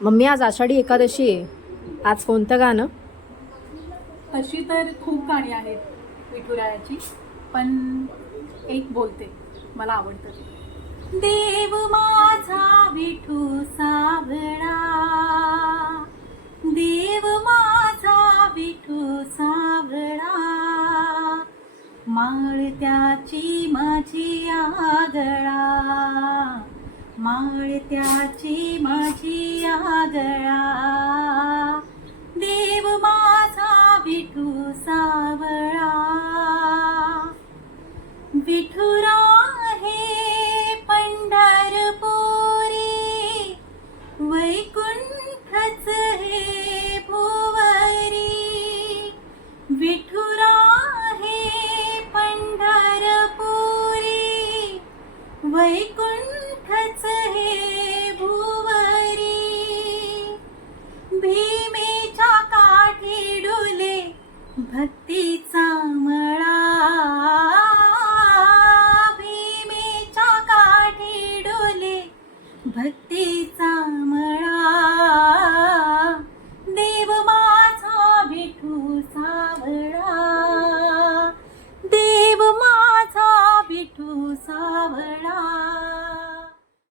Mummy आज आषाढी एकादशी आहे. आज कोणतं गाणं? तशी तर खूप गाणी आहेत विठुरायाची, पण एक बोलते, मला आवडतं ते. देव माझा विठू सावळा, देव माझा विठू सावळा, माळत्याची माझी आगळा, माळत्याची माझी आगळा, देव माझा विठू सावळा. विठुरा हे पंढरपुरी, वैकुंठच हे भुवरी. विठुरा हे पंढरपुरी, वैकुंठच हे भुवरी. भीमेच्या काठी डोले भक्तीचा मळा, भीमेच्या काठी डोले भक्तीचा मळा.